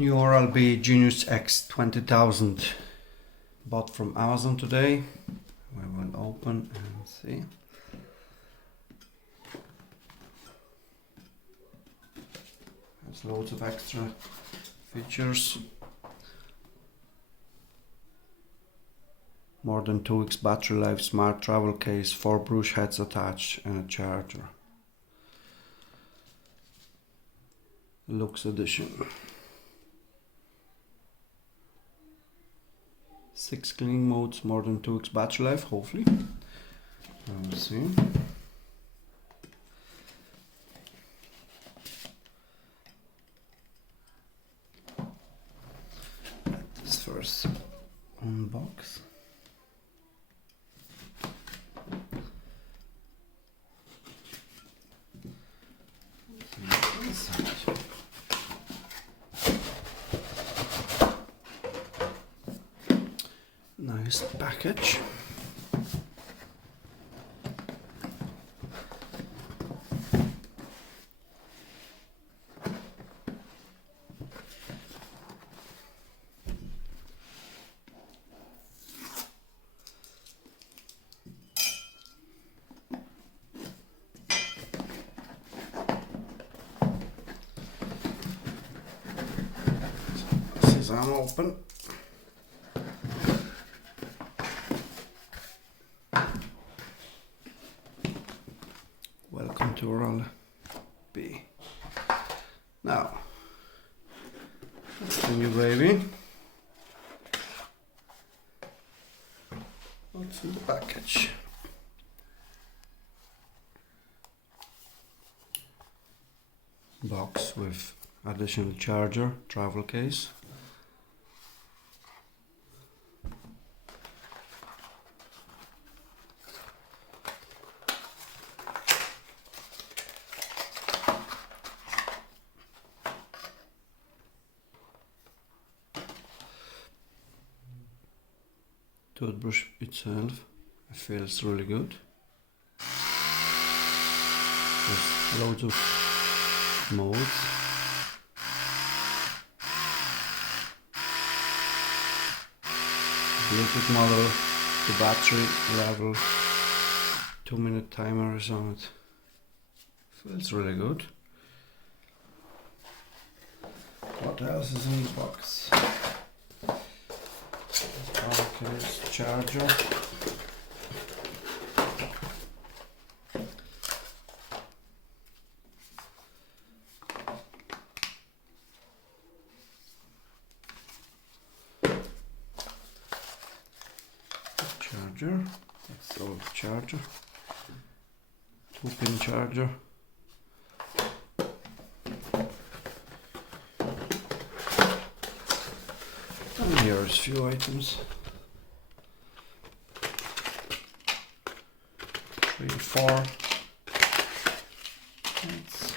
New Oral-B Genius X 20,000, bought from Amazon today. We will open and see. There's loads of extra features. More than 2 weeks battery life, smart travel case, 4 brush heads attached and a charger. Luxe edition. 6 cleaning modes, more than 2 weeks battery life, hopefully. Let's see. Let this first unbox. Nice package. This is unopened. Welcome to Oral-B. Now, that's the new baby. What's in the package? Box with additional charger, travel case. Toothbrush itself, it feels really good. There's loads of modes. Bluetooth model, the battery level, 2-minute timer is on it. Feels really good. What else is in the box? Case, charger, that's the old charger, 2-pin charger. And here's a few items. 3, 4. It's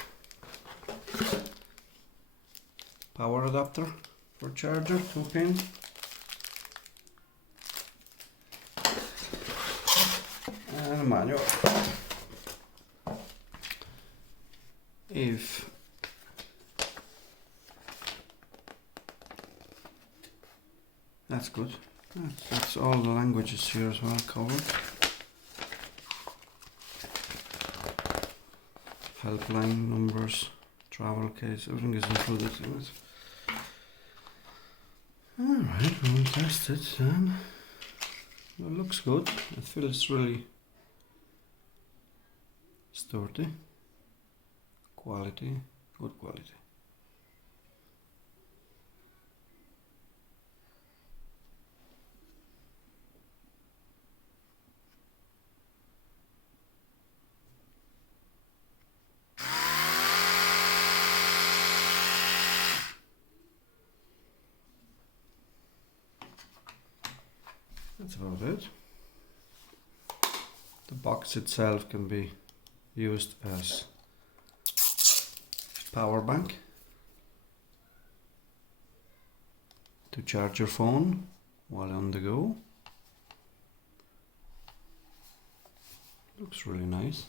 power adapter for charger, 2-pin. And a manual. If that's good. That's all the languages here as well covered. Helpline numbers, travel case, everything is included in it. Alright, we'll test it then. It looks good. It feels really sturdy. Quality, good quality. That's about it. The box itself can be used as power bank to charge your phone while on the go. Looks really nice.